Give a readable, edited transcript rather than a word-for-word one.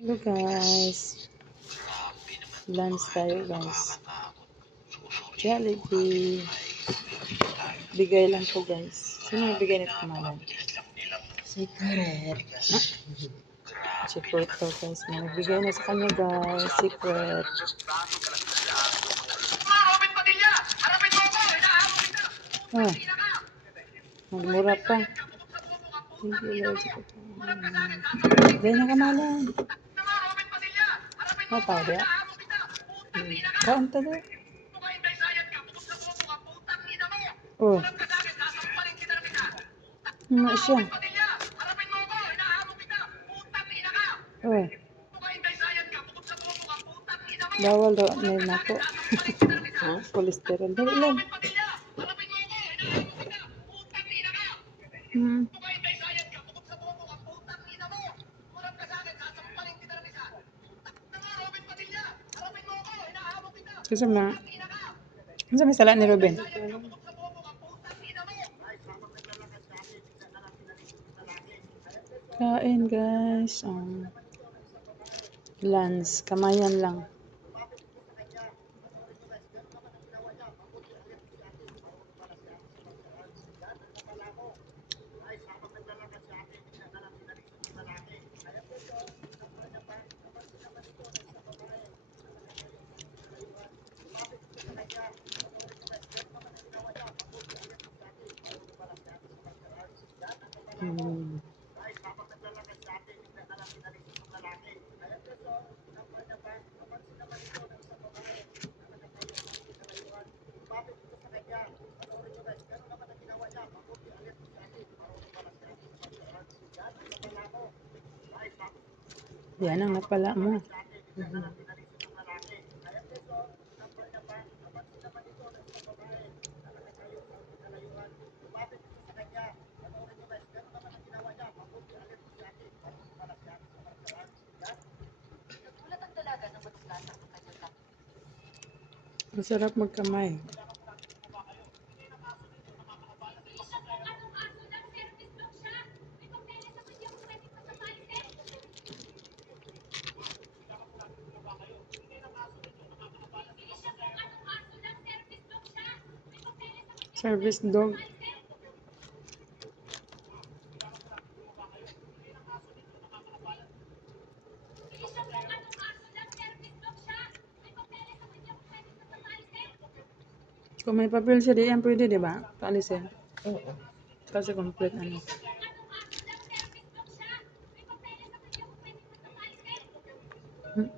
Hello guys, lunch tayo guys. Jollibee. Bigay lang to guys. Sino magbigay nito kamalan? Secret. Ah, secret to guys. May nagbigay na sa kanya guys. Secret. Ah, magmura pa. Thank you Lord. Bigay na kamalan. Apa dia? Kaon to do. Oh. Ano siya? Oh. Bawal daw may nako. Ha? Cholesterol. Dali lang. Hmm. Kasi may sala ni Ruben. Kain guys. Lunch. Kamayan lang. Hmm. Yan ang napala mo. Masarap magkamay. Service dog. Kung may papel siya diyan, pwede, di ba? Paalisin. Oo. Kasi complete ano. Hmm.